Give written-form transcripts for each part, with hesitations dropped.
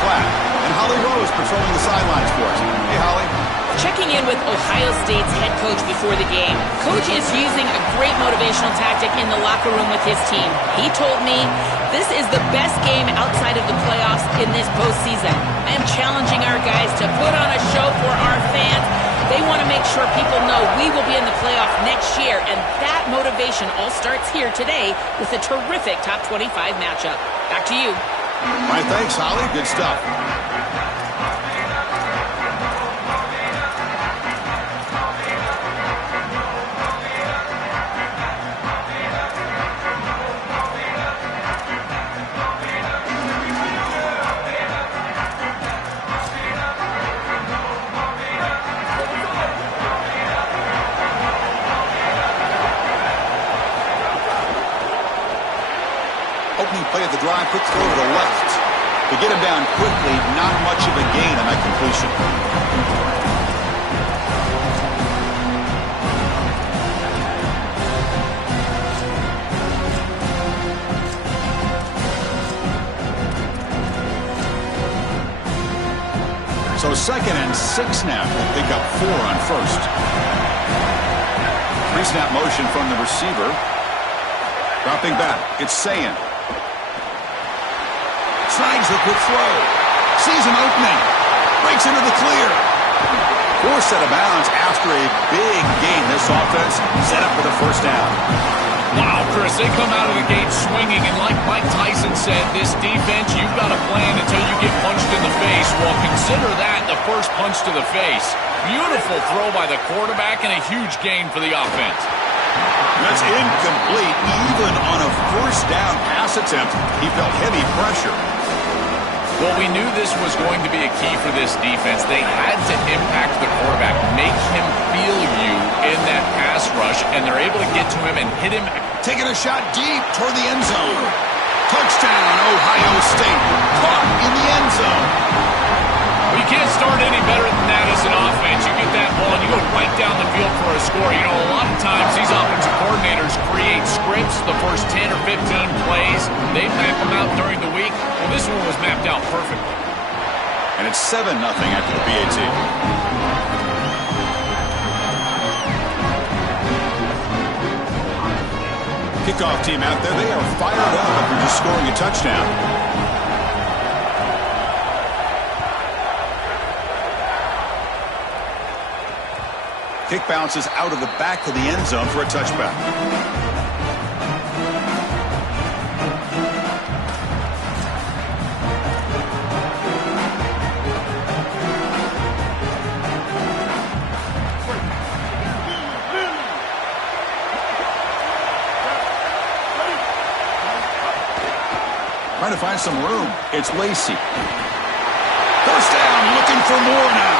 flat. And Holly Rose patrolling the sidelines for us. Hey, Holly. Checking in with Ohio State's head coach before the game. Coach is using a great motivational tactic in the locker room with his team. He told me, this is the best game outside of the playoffs in this postseason. I am challenging our guys to put on a show for our fans. They want to make sure people know we will be in the playoff next year, and that motivation all starts here today with a terrific top 25 matchup. Back to you. All right, thanks, Holly. Good stuff. Opening play of the drive, quick throw to the left. To get him down quickly, not much of a gain on that completion. So 2nd and 6 now. Pick up 4 on first. Pre-snap motion from the receiver. Dropping back, it's Sayan. Snags the quick throw. Sees an opening. Breaks into the clear. Forced out of bounds after a big gain. This offense set up for the first down. Wow, Chris, they come out of the gate swinging, and like Mike Tyson said, this defense, you've got to plan until you get punched in the face. Well, consider that the first punch to the face. Beautiful throw by the quarterback and a huge gain for the offense. That's incomplete. Even on a first down pass attempt, he felt heavy pressure. Well, we knew this was going to be a key for this defense. They had to impact the quarterback, make him feel you in that pass rush, and they're able to get to him and hit him. Taking a shot deep toward the end zone. Touchdown, Ohio State. Caught in the end zone. Well, you can't start any better than that as an offense. You get that ball and you go right down the field for a score. You know, a lot of times these offensive coordinators create scripts the first 10 or 15 plays. They map them out during the week. Well, this one was mapped out perfectly. And it's 7-0 after the PAT. Kickoff team out there. They are fired up after just scoring a touchdown. Kick bounces out of the back of the end zone for a touchback. Trying to find some room. It's Lacey. First down, looking for more now.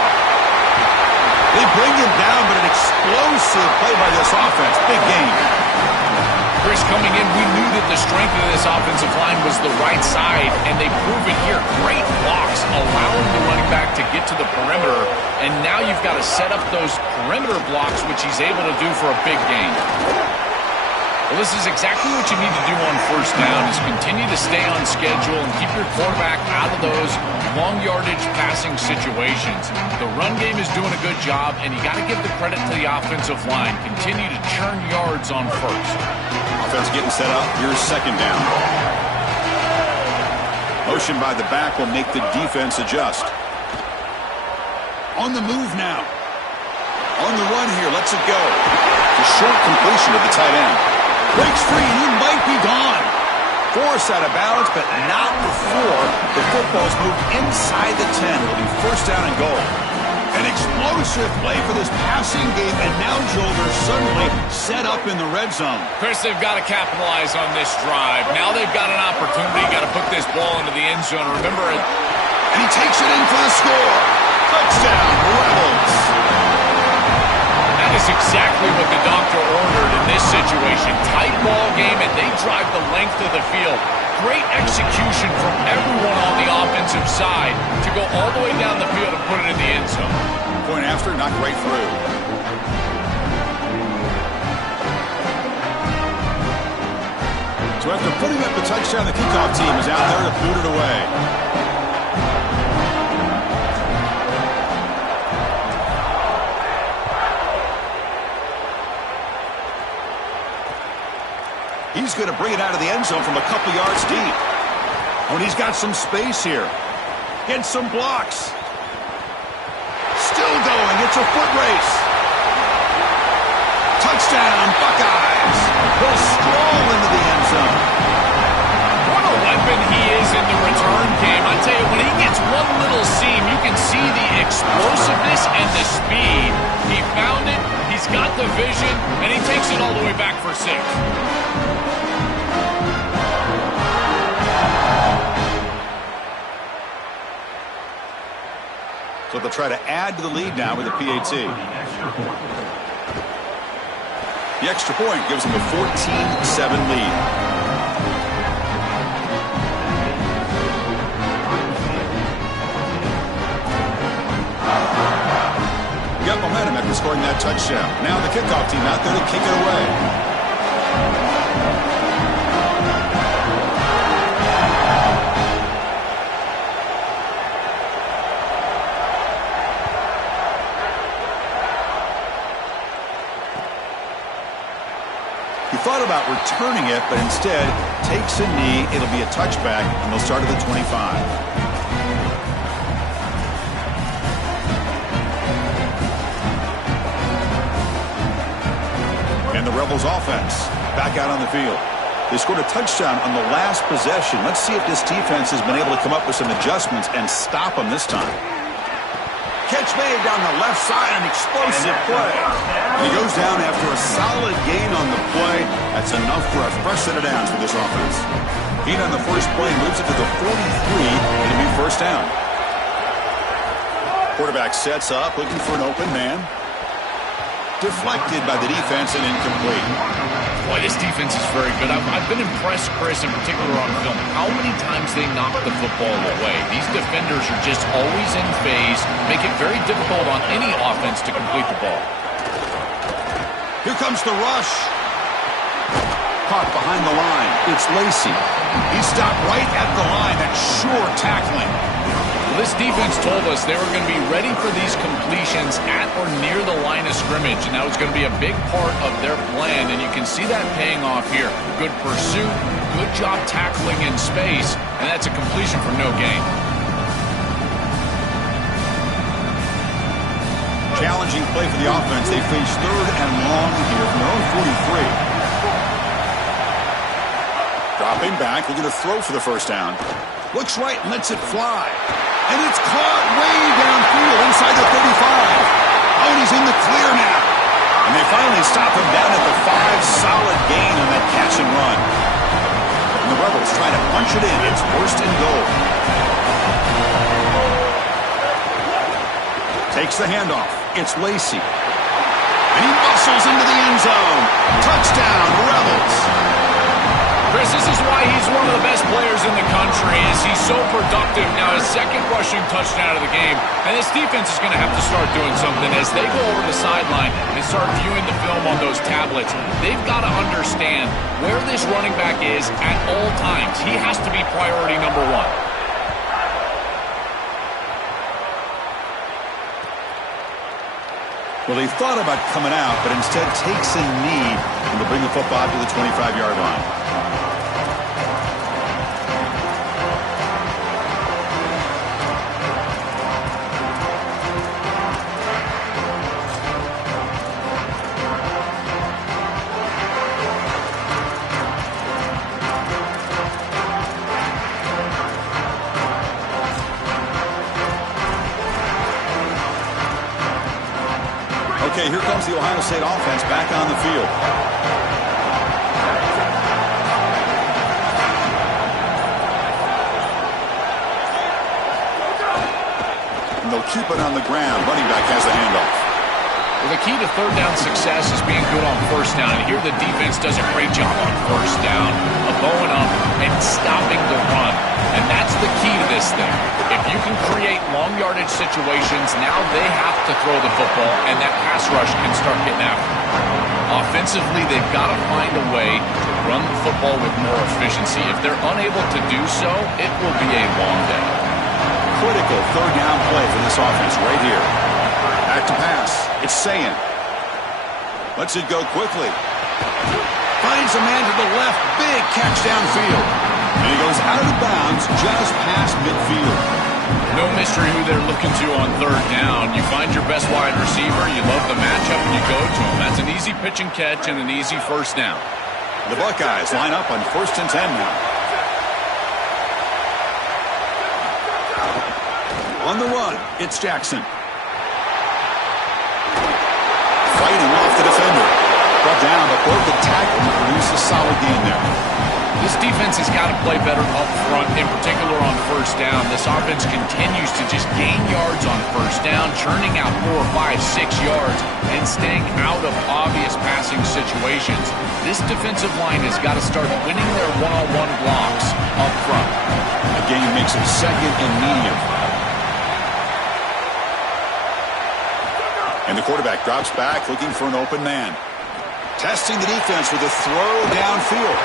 They bring him down, but an explosive play by this offense. Big game. Chris, coming in, we knew that the strength of this offensive line was the right side, and they prove it here. Great blocks, allowing the running back to get to the perimeter, and now you've got to set up those perimeter blocks, which he's able to do for a big gain. Well, this is exactly what you need to do on first down, is continue to stay on schedule and keep your quarterback out of those long yardage passing situations. The run game is doing a good job, and you got to give the credit to the offensive line. Continue to churn yards on first. Offense getting set up. Here's second down. Motion by the back will make the defense adjust. On the move now. On the run here. Lets it go. It's a short completion to the tight end. Breaks free, and he might be gone. Forced out of bounds, but not before the football's moved inside the 10. It'll be first down and goal. An explosive play for this passing game, and now, Joel, they're suddenly set up in the red zone. Chris, they've got to capitalize on this drive. Now they've got an opportunity. Got to put this ball into the end zone. Remember it. And he takes it in for the score. Touchdown, Rebels. That is exactly what the doctor ordered in this situation. Tight ball game, and they drive the length of the field. Great execution from everyone on the offensive side to go all the way down the field and put it in the end zone. Point after, knocked right through. So after putting up the touchdown, the kickoff team is out there to boot it away. He's going to bring it out of the end zone from a couple yards deep. Oh, and he's got some space here. Gets some blocks. Still going. It's a foot race. Touchdown, Buckeyes. He'll stroll into the end zone. What a weapon he is in the return game. I tell you, when he gets one little seam, you can see the explosiveness and the speed. He found it, he's got the vision, and he takes it all the way back for 6. So they'll try to add to the lead now with a PAT. The extra point gives them a 14-7 lead. Got momentum after scoring that touchdown. Now the kickoff team out there to kick it away. He thought about returning it, but instead takes a knee. It'll be a touchback, and they'll start at the 25. And the Rebels offense back out on the field. They scored a touchdown on the last possession. Let's see if this defense has been able to come up with some adjustments and stop them this time. Catch made down the left side, an explosive play. And he goes down after a solid gain on the play. That's enough for a fresh set of downs for this offense. Heat on the first play moves it to the 43. It'll be first down. Quarterback sets up, looking for an open man. Deflected by the defense and incomplete. Boy, this defense is very good. I've been impressed, Chris, in particular on film, how many times they knock the football away. These defenders are just always in phase, make it very difficult on any offense to complete the ball. Here comes the rush. Caught behind the line. It's Lacey. He stopped right at the line. That's sure tackling. Well, this defense told us they were going to be ready for these completions at or near the line of scrimmage, and that was going to be a big part of their plan, and you can see that paying off here. Good pursuit, good job tackling in space, and that's a completion for no gain. Challenging play for the offense. They face third and long here from their own 43. Dropping back, looking to throw for the first down. Looks right and lets it fly. And it's caught way downfield inside the 35. Oh, and he's in the clear now. And they finally stop him down at the 5. Solid gain on that catch and run. And the Rebels try to punch it in. It's first and goal. Takes the handoff. It's Lacey. And he muscles into the end zone. Touchdown, Rebels. Chris, this is why he's one of the best players in the country, is he's so productive. Now his second rushing touchdown of the game, and this defense is going to have to start doing something as they go over the sideline and start viewing the film on those tablets. They've got to understand where this running back is at all times. He has to be priority number 1. Well, they thought about coming out, but instead takes a knee and will bring the football to the 25-yard line. Okay, here comes the Ohio State offense back on the field. And they'll keep it on the ground. Running back has the handoff. Well, the key to third down success is being good on first down. And here the defense does a great job on first down, bowing up and stopping the run. And that's the key to this thing. If you can create long yardage situations, now they have to throw the football, and that pass rush can start getting after them. Offensively, they've got to find a way to run the football with more efficiency. If they're unable to do so, it will be a long day. Critical third down play for this offense right here. Back to pass. It's Sayin. Lets it go quickly. Finds a man to the left. Big catch downfield. And he goes out of bounds just past midfield. No mystery who they're looking to on third down. You find your best wide receiver, you love the matchup, and you go to him. That's an easy pitch and catch and an easy first down. The Buckeyes line up on 1st and 10 now. On the run, it's Jackson. Fighting off the defender. Brought down, but broke the tackle to produce a solid gain there. This defense has got to play better up front, in particular on first down. This offense continues to just gain yards on first down, churning out 4, 5, 6 yards, and staying out of obvious passing situations. This defensive line has got to start winning their one-on-one blocks up front. The game makes it 2nd and medium. And the quarterback drops back, looking for an open man. Testing the defense with a throw downfield.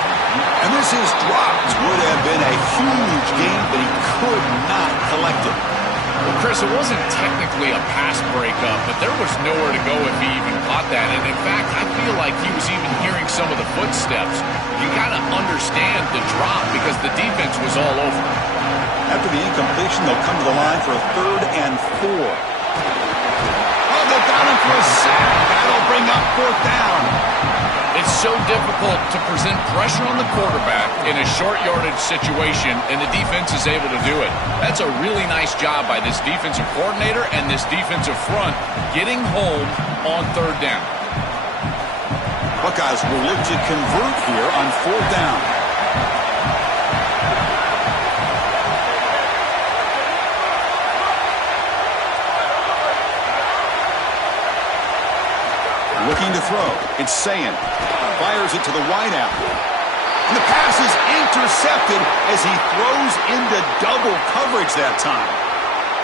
And this is dropped. Would have been a huge gain, but he could not collect it. Well, Chris, it wasn't technically a pass breakup, but there was nowhere to go if he even caught that. And in fact, I feel like he was even hearing some of the footsteps. You got to understand the drop because the defense was all over. After the incompletion, they'll come to the line for a 3rd and 4. Oh, they've got him for a sack. That'll bring up 4th down. It's so difficult to present pressure on the quarterback in a short yardage situation, and the defense is able to do it. That's a really nice job by this defensive coordinator and this defensive front getting home on 3rd down. Buckeyes will look to convert here on 4th down. Looking to throw. It's Sayin. Fires it to the wideout. And the pass is intercepted as he throws into double coverage that time.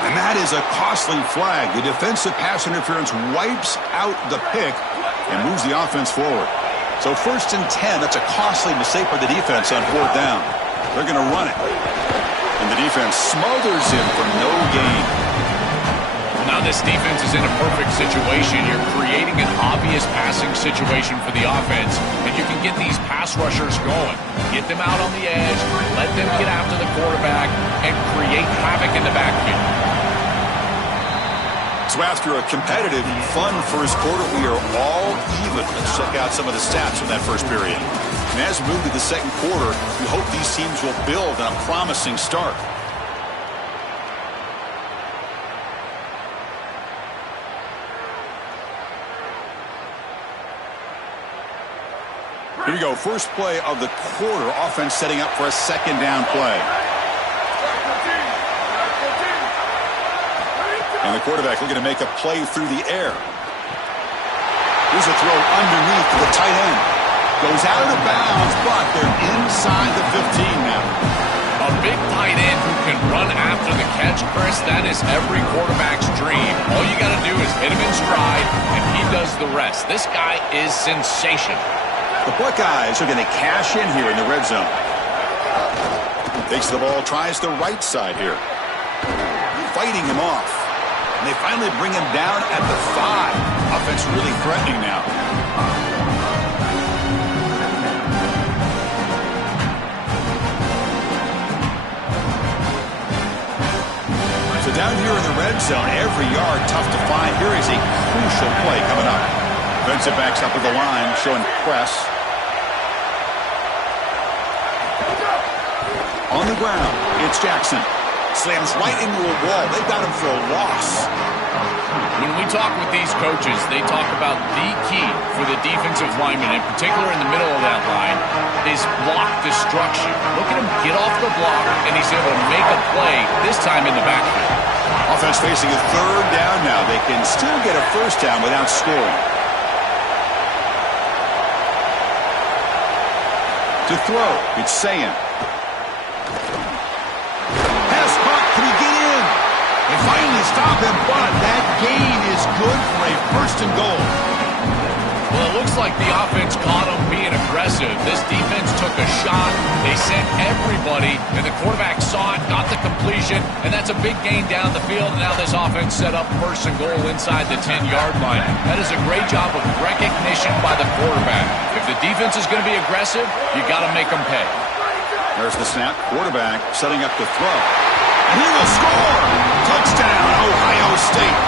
And that is a costly flag. The defensive pass interference wipes out the pick and moves the offense forward. So 1st and 10, that's a costly mistake for the defense on 4th down. They're going to run it. And the defense smothers him for no gain. Now this defense is in a perfect situation. You're creating an obvious passing situation for the offense, and you can get these pass rushers going. Get them out on the edge, let them get after the quarterback, and create havoc in the backfield. So after a competitive, fun first quarter, we are all even. Let's check out some of the stats from that first period. And as we move to the 2nd quarter, we hope these teams will build on a promising start. Here we go. First play of the quarter. Offense setting up for a 2nd down play. And the quarterback looking to make a play through the air. Here's a throw underneath to the tight end. Goes out of bounds, but they're inside the 15 now. A big tight end who can run after the catch, Chris, that is every quarterback's dream. All you got to do is hit him in stride, and he does the rest. This guy is sensational. The Buckeyes are going to cash in here in the red zone. Takes the ball, tries the right side here. Fighting him off. And they finally bring him down at the 5. Offense really threatening now. So down here in the red zone, every yard tough to find. Here is a crucial play coming up. Defensive backs up with the line, showing press. On the ground, it's Jackson. Slams right into a wall. They've got him for a loss. When we talk with these coaches, they talk about the key for the defensive lineman, in particular in the middle of that line, is block destruction. Look at him get off the block, and he's able to make a play, this time in the backfield. Offense facing a 3rd down now. They can still get a 1st down without scoring. To throw, it's Sayin. Pass caught, can he get in? They finally stop him, but that gain is good for a 1st and goal. Well, Well, it looks like the offense caught them being aggressive. This defense took a shot. They sent everybody, and the quarterback saw it, got the completion, and that's a big gain down the field. And now this offense set up first and goal inside the 10-yard line. That is a great job of recognition by the quarterback. If the defense is going to be aggressive, you got to make them pay. There's the snap. Quarterback setting up to throw. And he will score! Touchdown, Ohio State.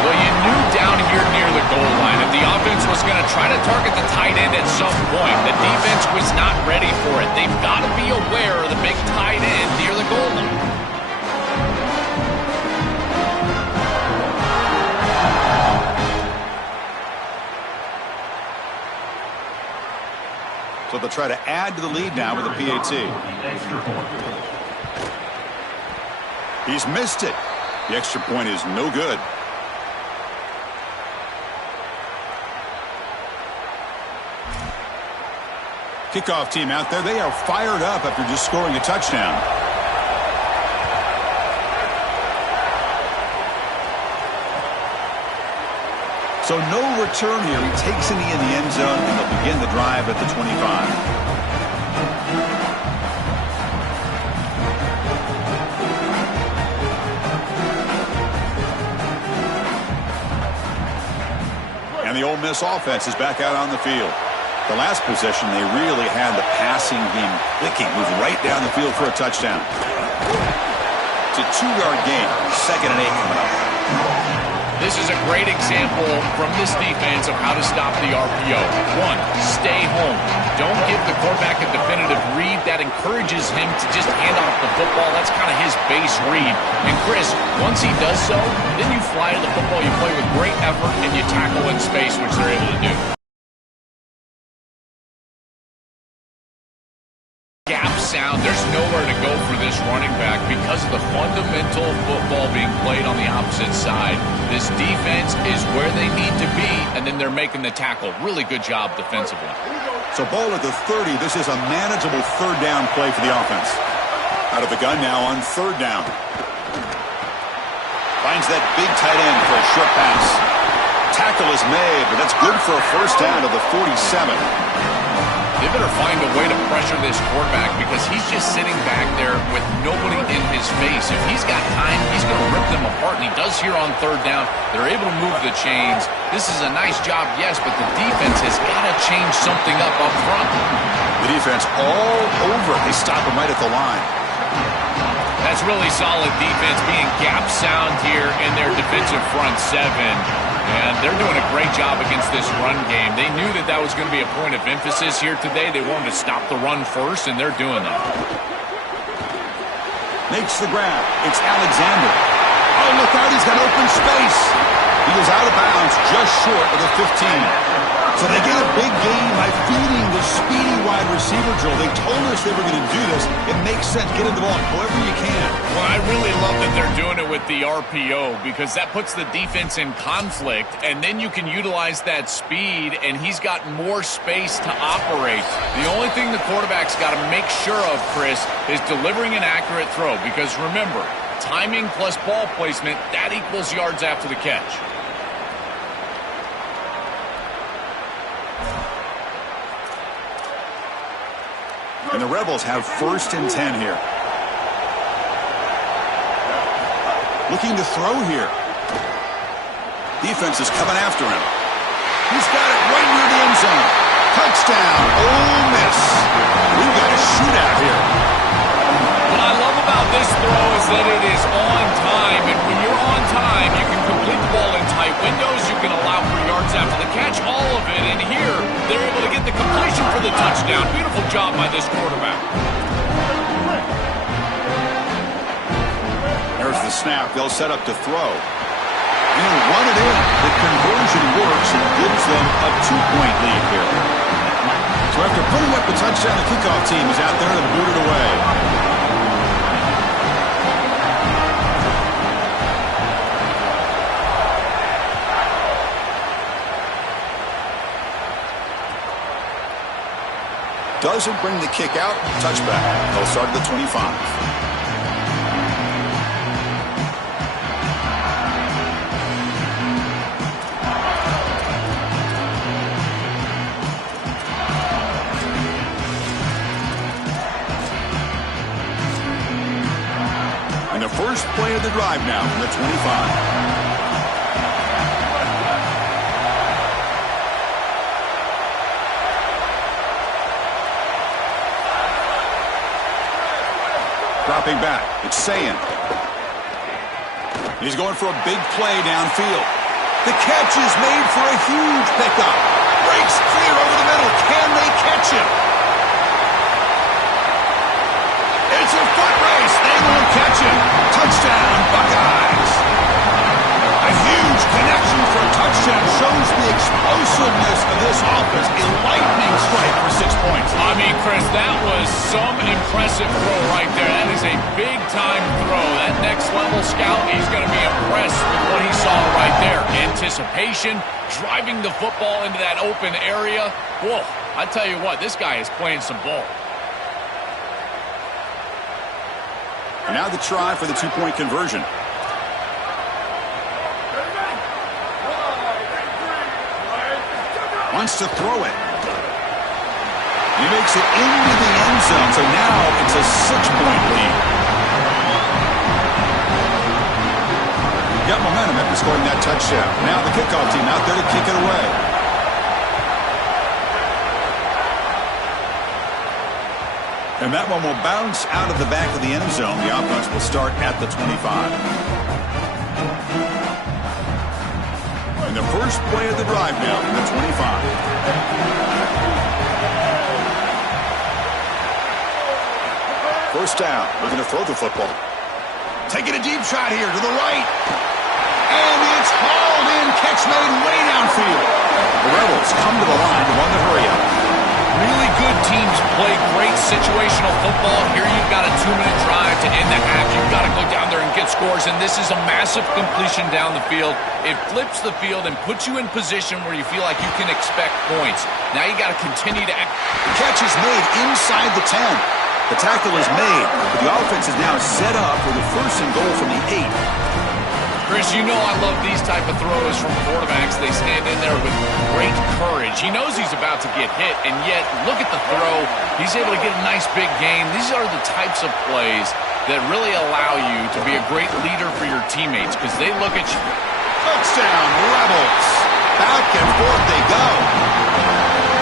Well, you knew down here near the goal line that the offense was going to try to target the tight end at some point. The defense was not ready for it. They've got to be aware of the big tight end near the goal line. So they'll try to add to the lead now with a PAT. He's missed it. The extra point is no good. Kickoff team out there. They are fired up after just scoring a touchdown. So no return here. He takes it in the end zone, and they'll begin the drive at the 25. And the Ole Miss offense is back out on the field. The last possession, they really had the passing game clicking, moved right down the field for a touchdown. It's a 2-yard gain, 2nd and 8 coming up. This is a great example from this defense of how to stop the RPO. 1, stay home. Don't give the quarterback a definitive read. That encourages him to just hand off the football. That's kind of his base read. And Chris, once he does so, then you fly to the football, you play with great effort, and you tackle in space, which they're able to do. Gap sound, there's nowhere to go for this running back because of the fundamental football being played on the opposite side. This defense is where they need to be, and then they're making the tackle. Really good job defensively. So ball at the 30. This is a manageable 3rd down play for the offense. Out of the gun now on 3rd down. Finds that big tight end for a short pass. Tackle is made, but that's good for a 1st down to the 47. They better find a way to pressure this quarterback because he's just sitting back there with nobody in his face. If he's got time, he's going to rip them apart, and he does here on 3rd down. They're able to move the chains. This is a nice job, yes, but the defense has got to change something up front. The defense all over. They stop him right at the line. That's really solid defense, being gap sound here in their defensive front 7. And they're doing a great job against this run game. They knew that that was going to be a point of emphasis here today. They wanted to stop the run first, and they're doing that. Makes the grab. It's Alexander. Oh, look out. He's got open space. He goes out of bounds just short of the 15. So they get a big gain by feeding the speedy wide receiver drill. They told us they were going to do this. It makes sense. Get in the ball however you can. Well, I really love that they're doing it with the RPO because that puts the defense in conflict, and then you can utilize that speed, and he's got more space to operate. The only thing the quarterback's got to make sure of, Chris, is delivering an accurate throw because remember, timing plus ball placement, that equals yards after the catch. And the Rebels have 1st and 10 here. Looking to throw here. Defense is coming after him. He's got it right near the end zone. Touchdown, Ole Miss. We've got a shootout here. What I love about this throw is that it is on time, and when you're on time, you can complete the ball in tight windows. You can allow for yards after the catch, all of it. And here, they're able to get the completion for the touchdown. Beautiful job by this quarterback. There's the snap. They'll set up to throw. And run it in. The conversion works and gives them a 2-point lead here. So after putting up the touchdown, the kickoff team is out there to boot it away. Doesn't bring the kick out. Touchback. They'll start at the 25. the first play of the drive now from the 25. Dropping back, it's Sayin. He's going for a big play downfield. The catch is made for a huge pickup. Breaks clear over the middle. Can they catch him? It's a foot race. They won't catch him. Touchdown, Buckeyes. A huge connection for a touchdown shows the explosiveness of this offense. A lightning strike for 6 points. I mean, Chris, that was some impressive throw right there. That is a big-time throw. That next-level scout, he's going to be impressed with what he saw right there. Anticipation, driving the football into that open area. Whoa, I tell you what, this guy is playing some ball. And now the try for the two-point conversion. Wants to throw it. He makes it into the end zone, so now it's a 6-point lead. Got momentum after scoring that touchdown. Now the kickoff team out there to kick it away. And that one will bounce out of the back of the end zone. The offense will start at the 25. And the first play of the drive now from the 25. First down. We're going to throw the football. Taking a deep shot here to the right. And it's hauled in. Catch made way downfield. The Rebels come to the line to run the hurry up. Really good teams play great situational football. Here you've got a 2-minute drive to end the half. You've got to go down there and get scores, and this is a massive completion down the field. It flips the field and puts you in position where you feel like you can expect points. Now you got to continue to act. The catch is made inside the 10. The tackle is made, but the offense is now set up for the first and goal from the 8. Chris, you know I love these type of throws from quarterbacks. They stand in there with great courage. He knows he's about to get hit, and yet look at the throw. He's able to get a nice big gain. These are the types of plays that really allow you to be a great leader for your teammates because they look at you. Touchdown, Rebels. Back and forth they go.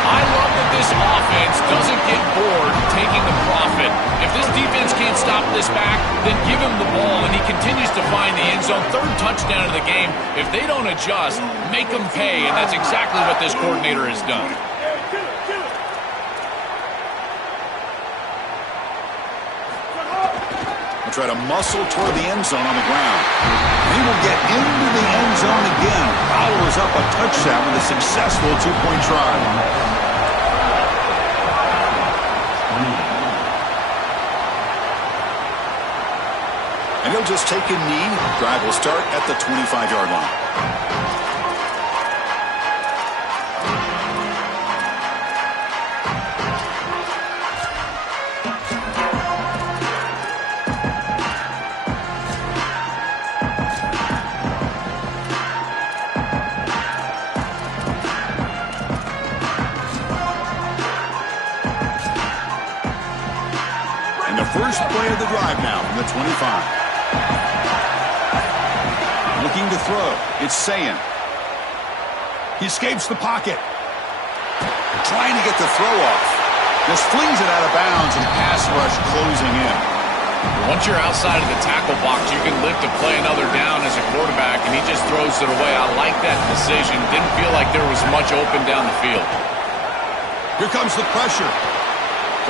I love that this offense doesn't get bored taking the profit. If this defense can't stop this back, then give him the ball, and he continues to find the end zone. Third touchdown of the game. If they don't adjust, make them pay, and that's exactly what this coordinator has done. He'll try to muscle toward the end zone on the ground. He will get into the end zone again. Follows up a touchdown with a successful 2-point try. And he'll just take a knee. Drive will start at the 25-yard line. And the first play of the drive now from the 25. Looking to throw. It's Sayin. He escapes the pocket. Trying to get the throw off. Just flings it out of bounds and pass rush closing in. Once you're outside of the tackle box, you can live to play another down as a quarterback, and he just throws it away. I like that decision. Didn't feel like there was much open down the field. Here comes the pressure.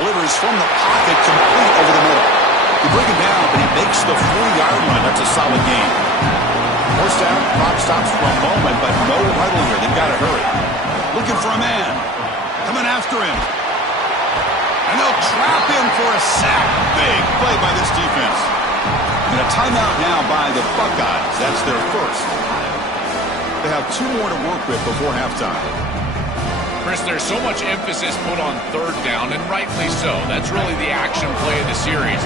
Delivers from the pocket complete over the middle. You bring him down, but he makes the 4-yard line. That's a solid gain. First down, clock stops for a moment, but no huddle here. They've got to hurry. Looking for a man. Coming after him. And they'll trap him for a sack. Big play by this defense. And a timeout now by the Buckeyes. That's their first. They have 2 more to work with before halftime. Chris, there's so much emphasis put on third down, and rightly so. That's really the action play of the series.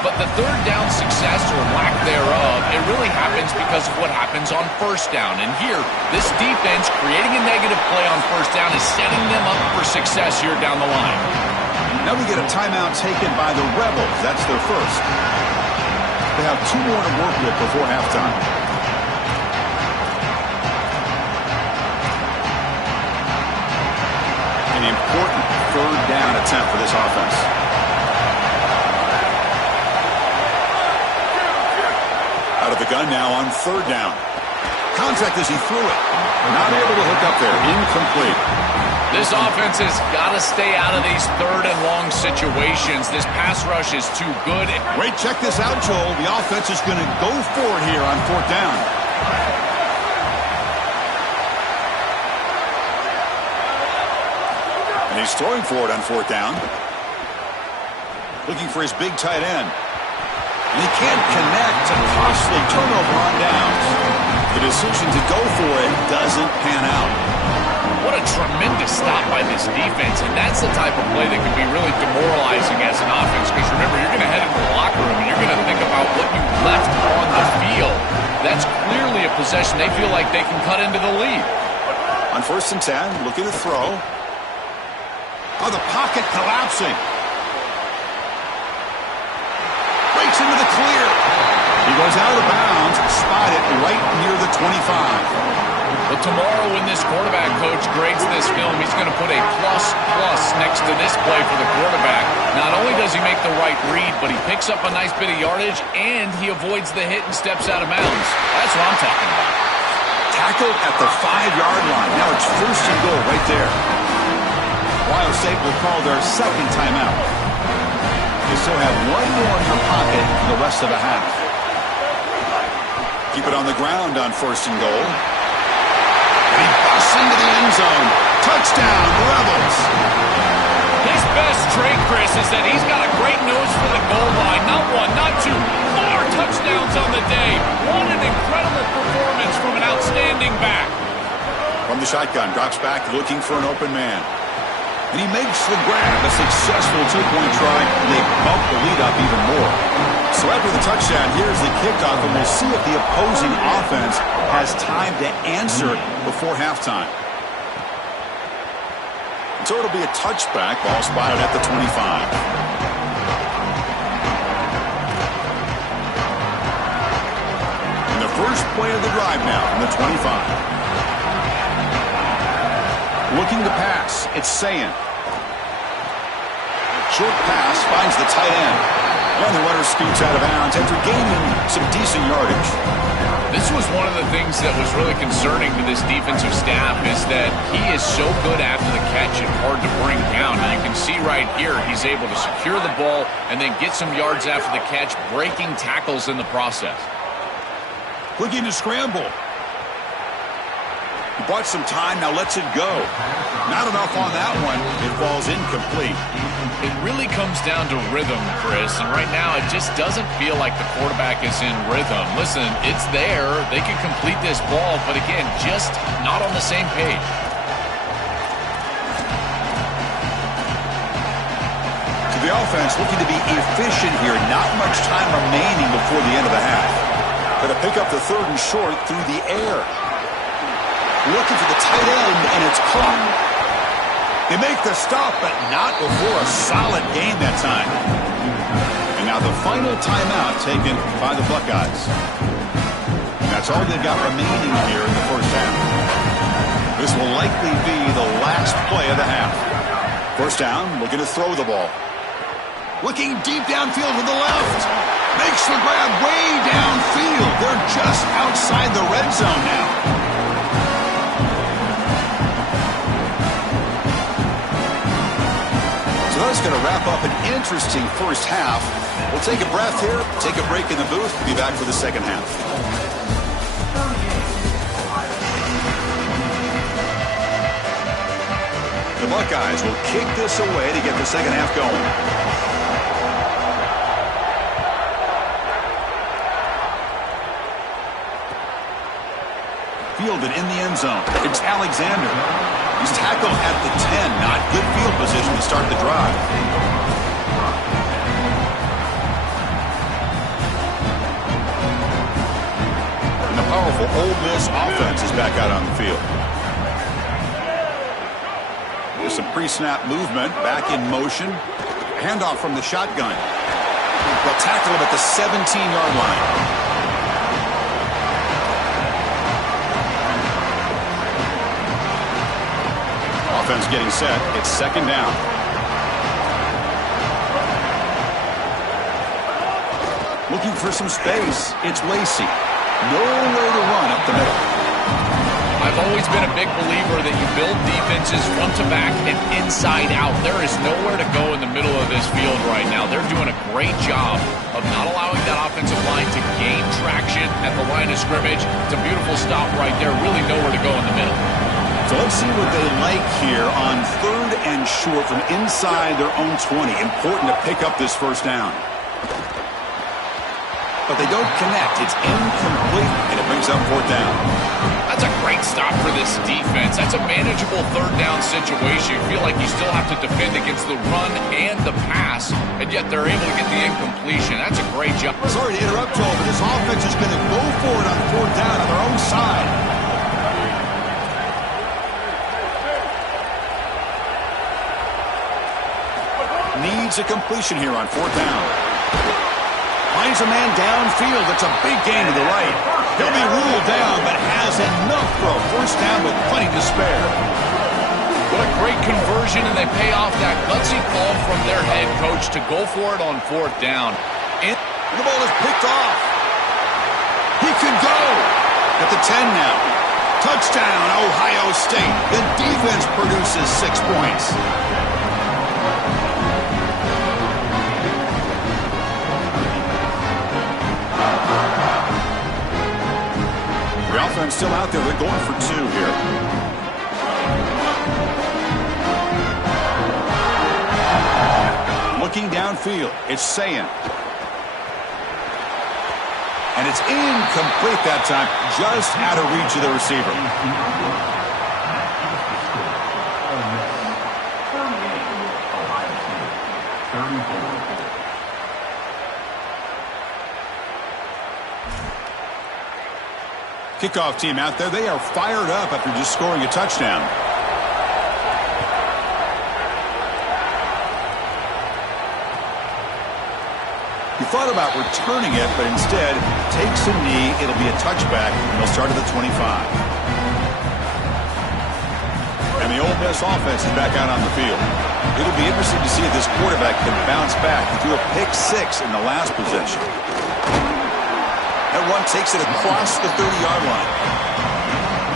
But the third down success, or lack thereof, it really happens because of what happens on first down. And here, this defense creating a negative play on first down is setting them up for success here down the line. Now we get a timeout taken by the Rebels. That's their first. They have 2 more to work with before halftime. An important 3rd down attempt for this offense. Out of the gun now on 3rd down. Contact as he threw it. Not able to hook up there. Incomplete. This offense has got to stay out of these 3rd and long situations. This pass rush is too good. Wait, check this out, Joel. The offense is going to go for it here on 4th down. And he's throwing for it on 4th down. Looking for his big tight end. And he can't connect. A costly turnover on downs. The decision to go for it doesn't pan out. What a tremendous stop by this defense, and that's the type of play that can be really demoralizing as an offense, because remember, you're going to head into the locker room and you're going to think about what you left on the field. That's clearly a possession they feel like they can cut into the lead. On 1st and 10, looking to throw. Oh, the pocket collapsing. Breaks into the clear. He goes out of bounds, spotted right near the 25. But tomorrow when this quarterback coach grades this film, he's going to put a plus next to this play for the quarterback. Not only does he make the right read, but he picks up a nice bit of yardage, and he avoids the hit and steps out of bounds. That's what I'm talking about. Tackled at the 5-yard line. Now it's 1st and goal right there. Ohio State will call their 2nd timeout. They still have 1 more in their pocket for the rest of the half. Keep it on the ground on 1st and goal. And he busts into the end zone. Touchdown, Rebels. His best trait, Chris, is that he's got a great nose for the goal line. Not 1, not 2, 4 touchdowns on the day. What an incredible performance from an outstanding back. From the shotgun, drops back looking for an open man. And he makes the grab, a successful 2-point try, and they bump the lead up even more. So after the touchdown, here's the kickoff, and we'll see if the opposing offense has time to answer before halftime. So it'll be a touchback, ball spotted at the 25. And the first play of the drive now from the 25. Looking to pass, it's Sayin. Short pass finds the tight end. And the runner scoots out of bounds after gaining some decent yardage. This was one of the things that was really concerning to this defensive staff, is that he is so good after the catch and hard to bring down. And you can see right here, he's able to secure the ball and then get some yards after the catch, breaking tackles in the process. Looking to scramble. He bought some time, now lets it go. Not enough on that one. It falls incomplete. It really comes down to rhythm, Chris, and right now it just doesn't feel like the quarterback is in rhythm. Listen, it's there. They can complete this ball, but again, just not on the same page. To the offense, looking to be efficient here. Not much time remaining before the end of the half. Going to pick up the 3rd and short through the air. Looking for the tight end, and it's caught. They make the stop, but not before a solid game that time. And now the final timeout taken by the Buckeyes. And that's all they've got remaining here in the first half. This will likely be the last play of the half. 1st down, looking to throw the ball. Looking deep downfield to the left. Makes the grab way downfield. They're just outside the red zone now. That's going to wrap up an interesting first half. We'll take a breath here, take a break in the booth, be back for the second half. The Buckeyes will kick this away to get the second half going. Fielded in the end zone. It's Alexander. He's tackled at the 10. Not good field position to start the drive. And the powerful Ole Miss offense is back out on the field. There's some pre-snap movement. Back in motion. Handoff from the shotgun. But tackle him at the 17-yard line. Offense getting set. It's second down. Looking for some space. It's Lacey. Nowhere to run up the middle. I've always been a big believer that you build defenses front to back and inside out. There is nowhere to go in the middle of this field right now. They're doing a great job of not allowing that offensive line to gain traction at the line of scrimmage. It's a beautiful stop right there. Really nowhere to go in the middle. So let's see what they like here on 3rd and short from inside their own 20. Important to pick up this first down. But they don't connect. It's incomplete, and it brings up 4th down. That's a great stop for this defense. That's a manageable 3rd down situation. You feel like you still have to defend against the run and the pass, and yet they're able to get the incompletion. That's a great job. Sorry to interrupt, Joel, but this offense is going to go for it on 4th down on their own side. Needs a completion here on 4th down. Finds a man downfield. It's a big gain to the right. He'll be ruled down, but has enough for a first down with plenty to spare. What a great conversion, and they pay off that gutsy call from their head coach to go for it on 4th down. The ball is picked off. He can go. At the 10 now. Touchdown, Ohio State. The defense produces 6 points. The offense still out there. They're going for 2 here. Looking downfield. It's Sayin. And it's incomplete that time. Just out of reach of the receiver. Kickoff team out there. They are fired up after just scoring a touchdown. He thought about returning it, but instead takes a knee. It'll be a touchback, and they'll start at the 25. And the Ole Miss offense is back out on the field. It'll be interesting to see if this quarterback can bounce back. He threw a pick 6 in the last possession. That one takes it across the 30-yard line.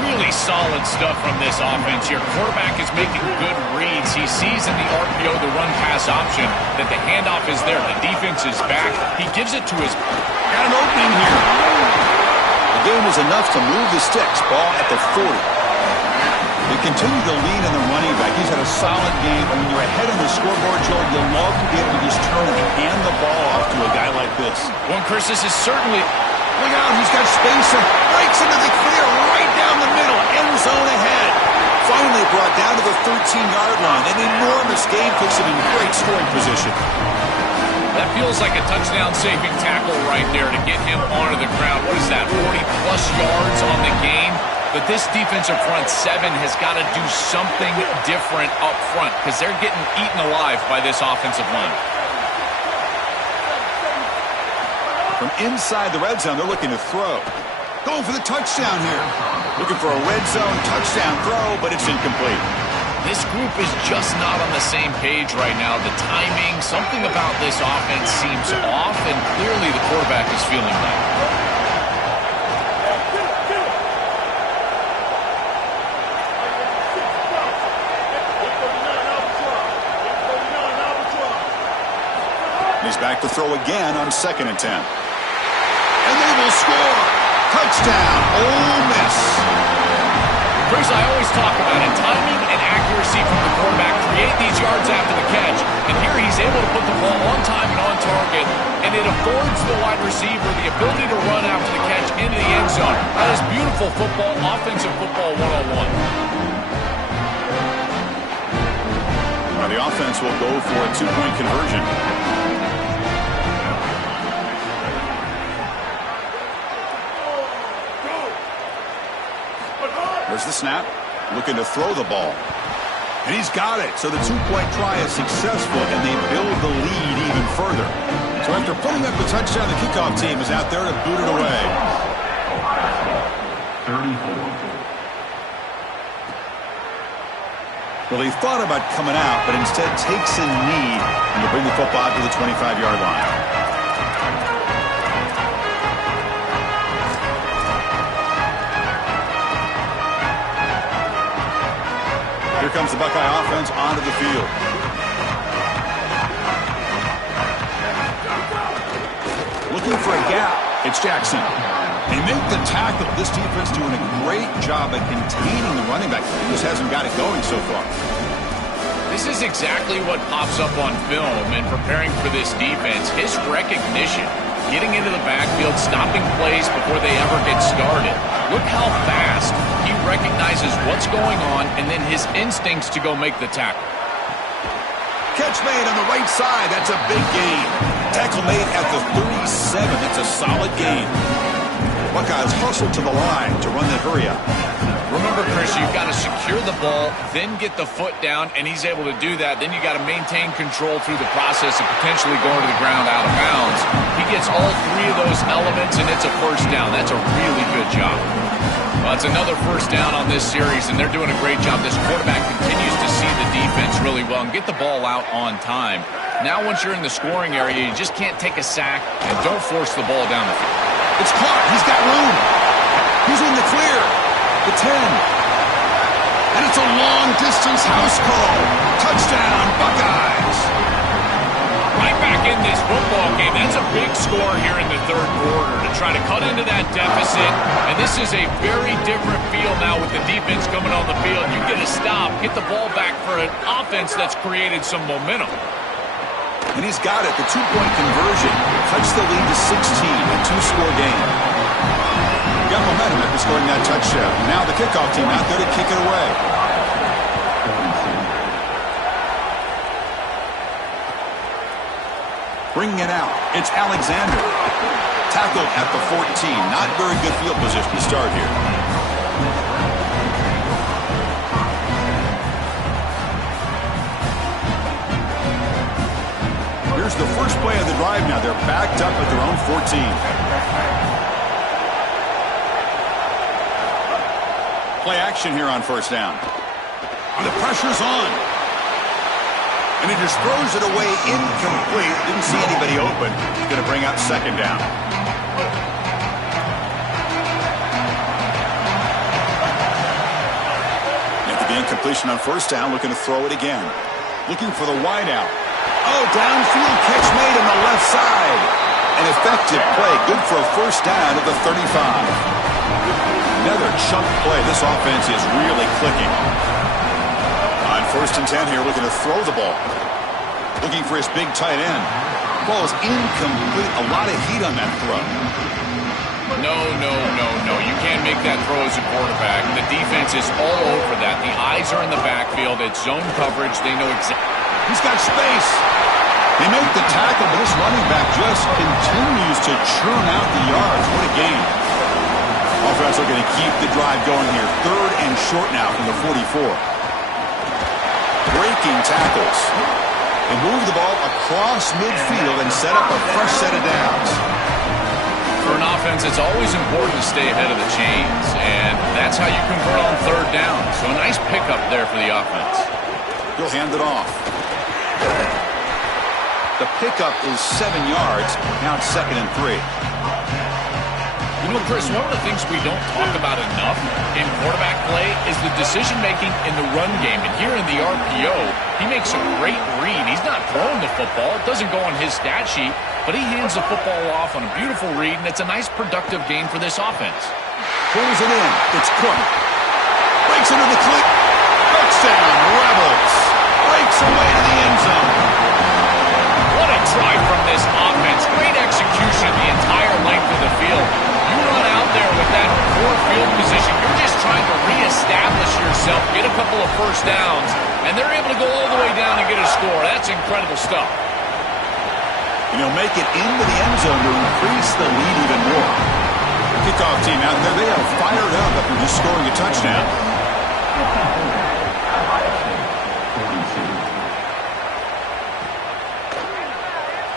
Really solid stuff from this offense here. Quarterback is making good reads. He sees in the RPO the run-pass option that the handoff is there. The defense is back. He gives it to his... Got an opening here. The game was enough to move the sticks. Ball at the 40. They continue to lean on the running back. He's had a solid game. And when you're ahead on the scoreboard, Joe, you'll love to be able to just turn and hand the ball off to a guy like this. Well, Chris, this is certainly... Look out, he's got space and breaks into the clear right down the middle. End zone ahead. Finally brought down to the 13-yard line. An enormous gain puts him in great scoring position. That feels like a touchdown-saving tackle right there to get him onto the ground. What is that, 40-plus yards on the game? But this defensive front 7 has got to do something different up front because they're getting eaten alive by this offensive line. From inside the red zone, they're looking to throw. Going for the touchdown here. Looking for a red zone touchdown throw, but it's incomplete. This group is just not on the same page right now. The timing, something about this offense seems off, and clearly the quarterback is feeling that. He's back to throw again on 2nd and 10. And they will score. Touchdown, Ole Miss. Chris, I always talk about it. Timing and accuracy from the quarterback create these yards after the catch. And here he's able to put the ball on time and on target. And it affords the wide receiver the ability to run after the catch into the end zone. That is beautiful football, offensive football 101. Now the offense will go for a 2-point conversion. There's the snap. Looking to throw the ball. And he's got it. So the 2-point try is successful, and they build the lead even further. So after putting up the touchdown, the kickoff team is out there to boot it away. 34. Well, he thought about coming out, but instead takes a knee and will bring the football to the 25-yard line. Here comes the Buckeye offense onto the field. Looking for a gap. It's Jackson. They make the tackle. This defense doing a great job at containing the running back. He just hasn't got it going so far. This is exactly what pops up on film in preparing for this defense. His recognition, getting into the backfield, stopping plays before they ever get started. Look how fast he recognizes what's going on and then his instincts to go make the tackle. Catch made on the right side. That's a big gain. Tackle made at the 37. That's a solid gain. Buckeyes hustle to the line to run that hurry up. Remember, Chris, you've got to secure the ball, then get the foot down, and he's able to do that. Then you got to maintain control through the process of potentially going to the ground out of bounds. He gets all three of those elements, and it's a first down. That's a really good job. Well, it's another first down on this series, and they're doing a great job. This quarterback continues to see the defense really well and get the ball out on time. Now, once you're in the scoring area, you just can't take a sack, and don't force the ball down the field. It's caught. He's got room. He's in the clear. The 10. And it's a long-distance house call. Touchdown, Buckeyes. Right back in this football game. That's a big score here in the third quarter to try to cut into that deficit. And this is a very different feel now with the defense coming on the field. You get a stop, get the ball back for an offense that's created some momentum. And he's got it. The two-point conversion cuts the lead to 16, a two-score game. Got momentum after scoring that touchdown. Now the kickoff team out there to kick it away. Bringing it out. It's Alexander. Tackled at the 14. Not very good field position to start here. Here's the first play of the drive now. They're backed up at their own 14. Play action here on first down. The pressure's on. And he just throws it away incomplete. Didn't see anybody open. Going to bring up second down. After the incompletion on first down, looking to throw it again. Looking for the wideout. Oh, downfield catch made on the left side. An effective play. Good for a first down at the 35. Another chunk play. This offense is really clicking. On first and 10 here, looking to throw the ball. Looking for his big tight end. Ball is incomplete. A lot of heat on that throw. No. You can't make that throw as a quarterback. The defense is all over that. The eyes are in the backfield. It's zone coverage. They know exactly. He's got space. They make the tackle, but this running back just continues to churn out the yards. What a game. Offense looking to keep the drive going here. Third and short now from the 44. Breaking tackles. They move the ball across midfield and set up a fresh set of downs. For an offense, it's always important to stay ahead of the chains, and that's how you convert on third down. So a nice pickup there for the offense. He'll hand it off. The pickup is 7 yards. Now it's 2nd and 3. You know, Chris, one of the things we don't talk about enough in quarterback play is the decision-making in the run game. And here in the RPO, he makes a great read. He's not throwing the football. It doesn't go on his stat sheet, but he hands the football off on a beautiful read, and it's a nice, productive game for this offense. Pulls it in. It's Cook. Breaks into the cleat. Touchdown, Rebels. Breaks away to the end zone. What a drive from this offense. Great execution the entire length of the field. You run out there with that poor field position. You're just trying to reestablish yourself, get a couple of first downs, and they're able to go all the way down and get a score. That's incredible stuff. And he'll make it into the end zone to increase the lead even more. Kickoff team out there, they are fired up after just scoring a touchdown.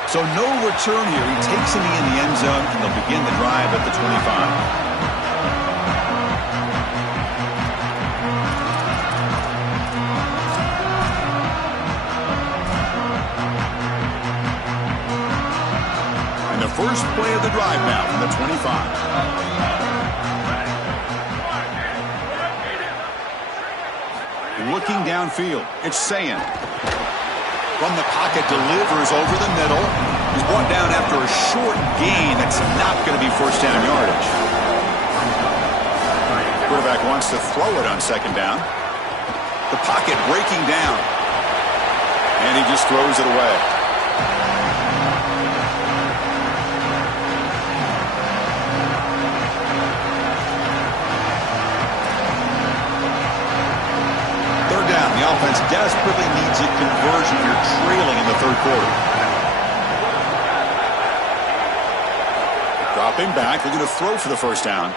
So no return here. He takes a knee in the end zone, and they'll begin the drive at the 25. First play of the drive now from the 25. Looking downfield, it's Sayan. From the pocket, delivers over the middle. He's brought down after a short gain. That's not going to be first down yardage. Quarterback wants to throw it on second down. The pocket breaking down. And he just throws it away. The offense desperately needs a conversion. You're trailing in the third quarter. Dropping back, looking to throw for the first down.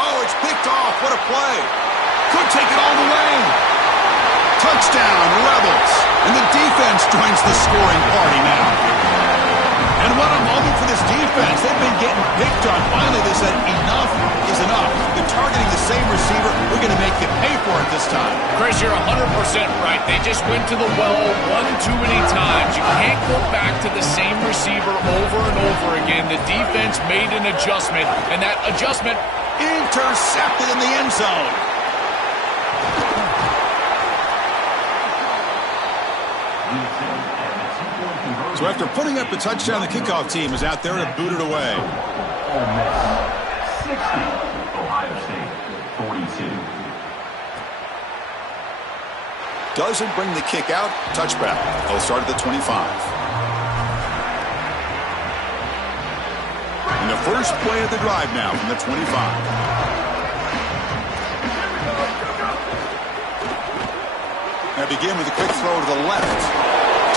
Oh, it's picked off. What a play. Could take it all the way. Touchdown, Rebels. And the defense joins the scoring party now. And what a moment for this defense. They've been getting picked on. Finally, they said enough is enough. They're targeting the same receiver. We're going to make you pay for it this time. Chris, you're 100% right. They just went to the well one too many times. You can't go back to the same receiver over and over again. The defense made an adjustment, and that adjustment intercepted in the end zone. So after putting up a touchdown, the kickoff team is out there to boot it away. 60, Ohio State, 42. Doesn't bring the kick out. Touchback. They'll start at the 25. And the first play of the drive now from the 25. Now begin with a quick throw to the left.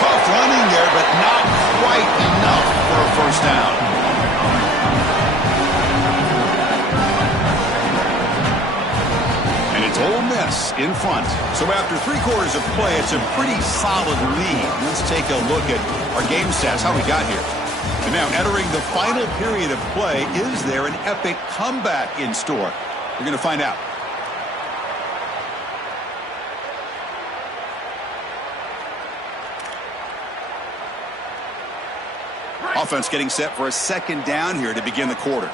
Tough running there, but not quite enough for a first down. And it's Ole Miss in front. So after 3 quarters of play, it's a pretty solid lead. Let's take a look at our game stats, how we got here. And now entering the final period of play, is there an epic comeback in store? We're going to find out. Offense getting set for a second down here to begin the quarter.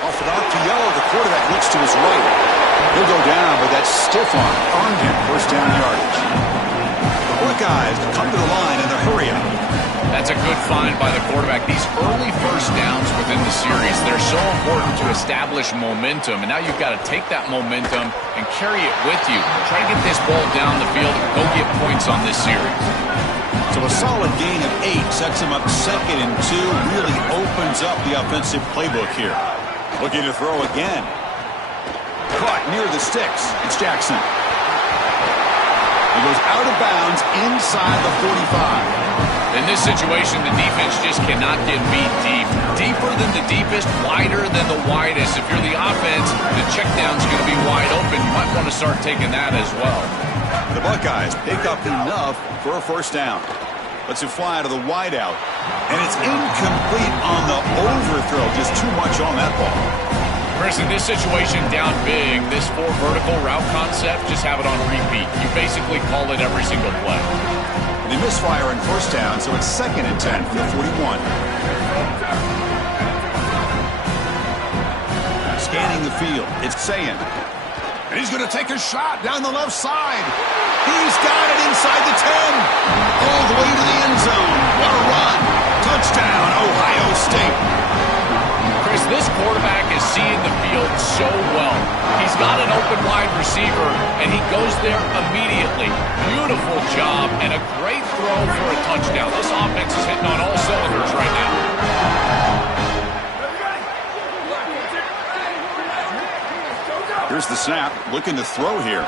Off and off to Yellow. The quarterback looks to his right. He'll go down, but that stiff arm earned him first down yardage. The Buckeyes come to the line in the hurry up. That's a good find by the quarterback. These early first downs within the series, they're so important to establish momentum. And now you've got to take that momentum and carry it with you. Try to get this ball down the field and go get points on this series. So a solid gain of 8 sets him up 2nd and 2. Really opens up the offensive playbook here. Looking to throw again. Caught near the sticks. It's Jackson. He goes out of bounds inside the 45. In this situation, the defense just cannot get beat deep. Deeper than the deepest, wider than the widest. If you're the offense, the check down's going to be wide open. You might want to start taking that as well. The Buckeyes pick up enough for a first down. Lets it fly out of the wideout. And it's incomplete on the overthrow. Just too much on that ball. Chris, in this situation, down big, this 4 vertical route concept, just have it on repeat. You basically call it every single play. They misfire in first down, so it's 2nd and 10 for the 41. Scanning the field, it's Sayan. And he's going to take a shot down the left side. He's got it inside the 10. All the way to the end zone. What a run. Touchdown, Ohio State. Chris, this quarterback is seeing the field so well. He's got an open wide receiver, and he goes there immediately. Beautiful job, and a great throw for a touchdown. This offense is hitting on all cylinders right now. Here's the snap, looking to throw here.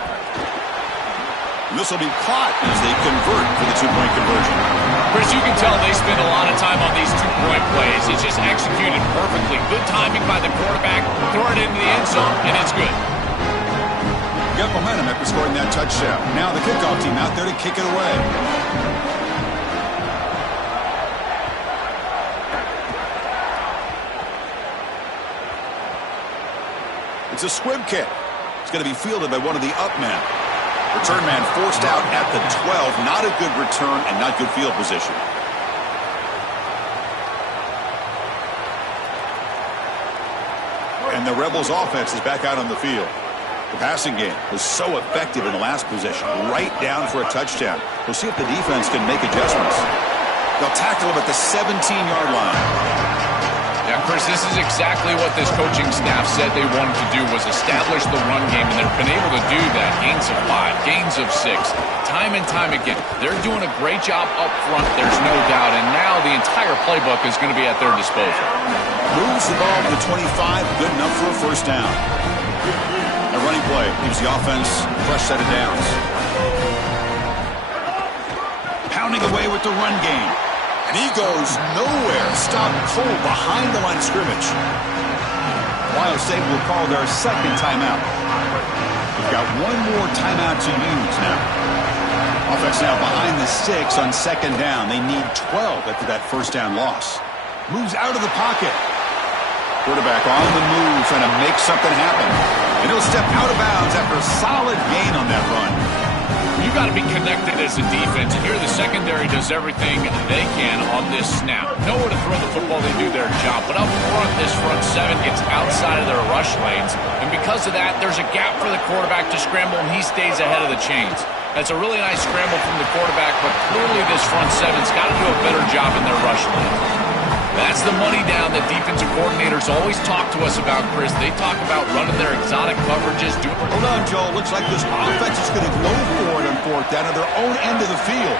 And this will be caught as they convert for the 2-point conversion. Chris, you can tell they spend a lot of time on these 2-point plays. It's just executed perfectly. Good timing by the quarterback. Throw it into the end zone, and it's good. Got momentum after scoring that touchdown. Now the kickoff team out there to kick it away. It's a squib kick. It's going to be fielded by one of the up men. Return man forced out at the 12. Not a good return and not good field position. And the Rebels offense is back out on the field. The passing game was so effective in the last possession, right down for a touchdown. We'll see if the defense can make adjustments. They'll tackle him at the 17-yard line. Yeah, Chris, this is exactly what this coaching staff said they wanted to do, was establish the run game, and they've been able to do that. Gains of 5, gains of 6, time and time again. They're doing a great job up front, there's no doubt, and now the entire playbook is going to be at their disposal. Moves the ball to the 25, good enough for a first down. A running play gives the offense a fresh set of downs. Pounding away with the run game. And he goes nowhere. Stop cold behind the line of scrimmage. Ohio State will call their second timeout. We've got one more timeout to use now. Offense now behind the 6 on second down. They need 12 after that first down loss. Moves out of the pocket. Quarterback on the move, trying to make something happen. And he'll step out of bounds after a solid gain on that run. You've got to be connected as a defense, and here the secondary does everything they can on this snap. Nowhere to throw the football, they do their job. But up front, this front 7 gets outside of their rush lanes, and because of that, there's a gap for the quarterback to scramble, and he stays ahead of the chains. That's a really nice scramble from the quarterback, but clearly this front 7's got to do a better job in their rush lanes. That's the money down that defensive coordinators always talk to us about, Chris. They talk about running their exotic coverages. Hold on, Joel. Looks like this offense is going to go for it on fourth down at their own end of the field.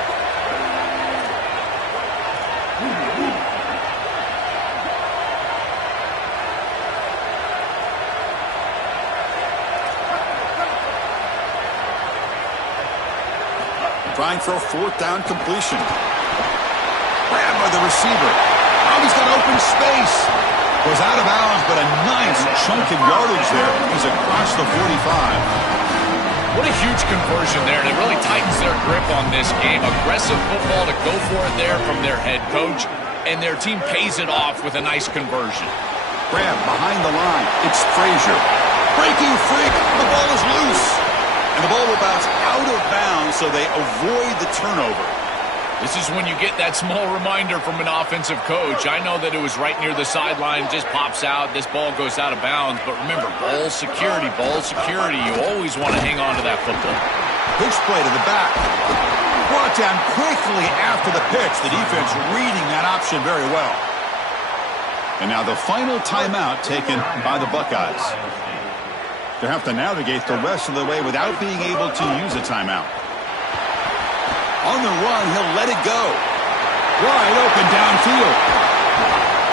Trying for a fourth down completion. Grabbed by the receiver. Now he's got open space. Goes out of bounds, but a nice chunk of yardage there. He's across the 45. What a huge conversion there, and it really tightens their grip on this game. Aggressive football to go for it there from their head coach, and their team pays it off with a nice conversion. Grab behind the line. It's Frazier. Breaking free. The ball is loose. And the ball will bounce out of bounds, so they avoid the turnover. This is when you get that small reminder from an offensive coach. I know that it was right near the sideline, just pops out, this ball goes out of bounds. But remember, ball security, ball security. You always want to hang on to that football. Pitch play to the back. Brought down quickly after the pitch. The defense reading that option very well. And now the final timeout taken by the Buckeyes. They have to navigate the rest of the way without being able to use a timeout. On the run, he'll let it go. Wide open downfield.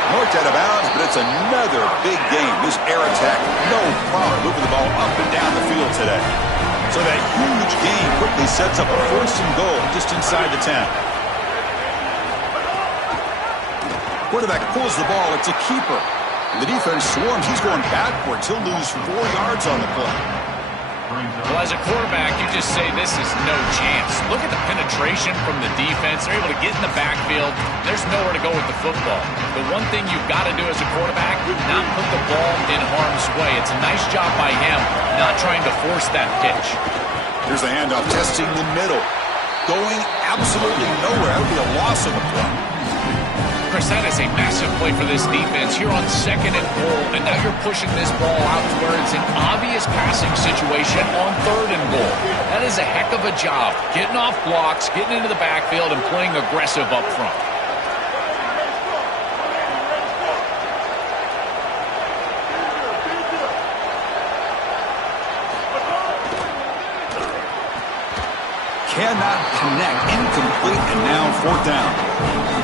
Marked out of bounds, but it's another big game. This air attack, no problem moving the ball up and down the field today. So that huge gain quickly sets up a first and goal just inside the 10. Quarterback pulls the ball. It's a keeper. And the defense swarms. He's going backwards. He'll lose 4 yards on the play. Well, as a quarterback, you just say this is no chance. Look at the penetration from the defense. They're able to get in the backfield. There's nowhere to go with the football. The one thing you've got to do as a quarterback, not put the ball in harm's way. It's a nice job by him, not trying to force that pitch. Here's the handoff, testing the middle. Going absolutely nowhere. That would be a loss of the play. Chris, that is a massive play for this defense here on second and goal, and now you're pushing this ball out to where it's an obvious passing situation on third and goal. That is a heck of a job, getting off blocks, getting into the backfield, and playing aggressive up front. Cannot connect, incomplete, and now fourth down.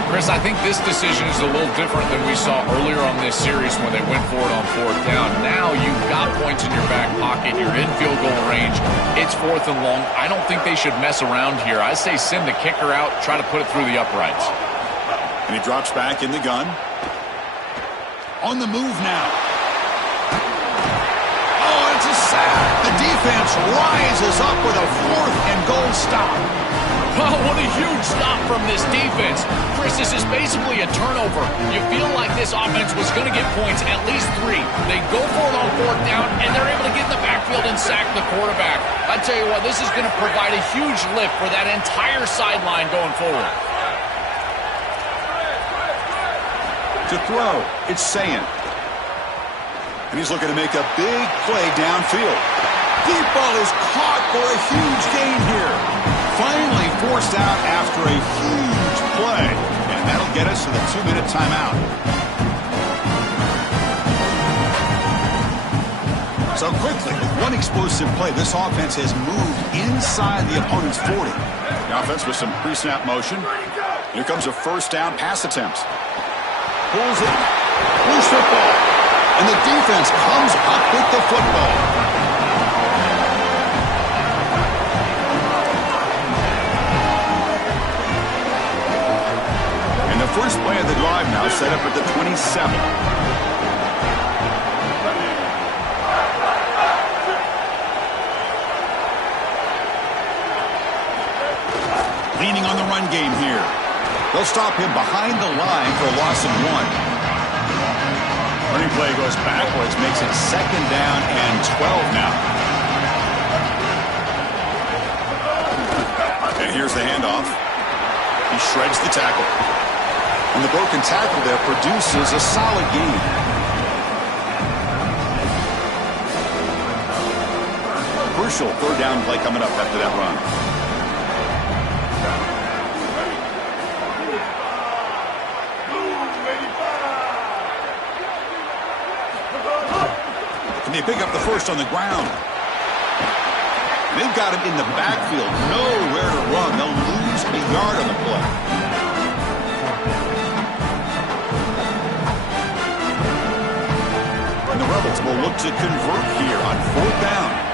Chris, I think this decision is a little different than we saw earlier on this series when they went for it on fourth down. Now you've got points in your back pocket. You're in field goal range. It's fourth and long. I don't think they should mess around here. I say send the kicker out, try to put it through the uprights. And he drops back in the gun. On the move now. Oh, it's a sack. The defense rises up with a 4th and goal stop. Oh, what a huge stop from this defense. Chris, this is basically a turnover. You feel like this offense was going to get points, at least 3. They go for it on 4th down, and they're able to get in the backfield and sack the quarterback. I tell you what, this is going to provide a huge lift for that entire sideline going forward. To throw, it's Sayin. And he's looking to make a big play downfield. Deep ball is caught for a huge gain here. Finally forced out after a huge play. And that'll get us to the 2-minute timeout. So quickly, with one explosive play, this offense has moved inside the opponent's 40. The offense with some pre-snap motion. Here comes a 1st down pass attempt. Pulls it. Loose football. And the defense comes up with the football. And the first play of the drive now set up at the 27. Leaning on the run game here. They'll stop him behind the line for a loss of 1. Running play goes backwards, makes it 2nd down and 12 now. And here's the handoff. He shreds the tackle. And the broken tackle there produces a solid gain. Crucial 3rd down play coming up after that run. And they pick up the 1st on the ground. They've got him in the backfield. Nowhere to run. They'll lose a yard on the play. And the Rebels will look to convert here on 4th down.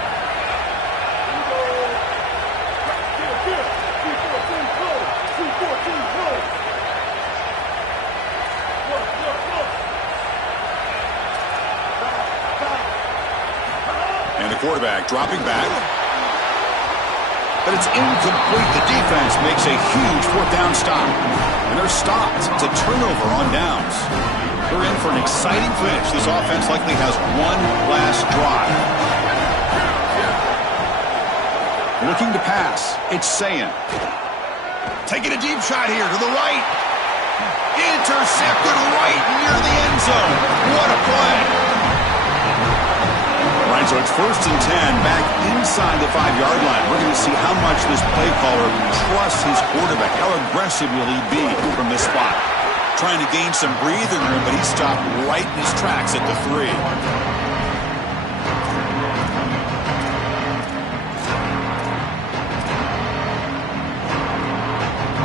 Quarterback dropping back. But it's incomplete. The defense makes a huge 4th down stop. And they're stopped. It's a turnover on downs. They're in for an exciting finish. This offense likely has one last drive. Looking to pass. It's Sayin. Taking a deep shot here to the right. Intercepted right near the end zone. What a play. Right, so it's 1st and 10 back inside the 5-yard line. We're going to see how much this play caller trusts his quarterback. How aggressive will he be from this spot? Trying to gain some breathing room, but he stopped right in his tracks at the 3.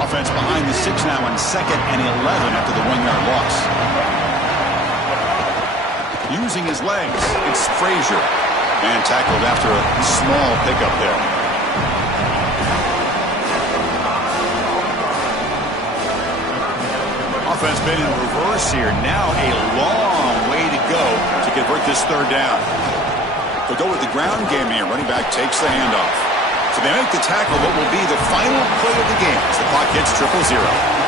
Offense behind the 6 now on 2nd and 11 after the 1-yard loss. Using his legs, it's Frazier. And tackled after a small pickup there. Offense been in reverse here. Now a long way to go to convert this 3rd down. They'll go with the ground game here. Running back takes the handoff. So they make the tackle what will be the final play of the game as the clock hits 0-0.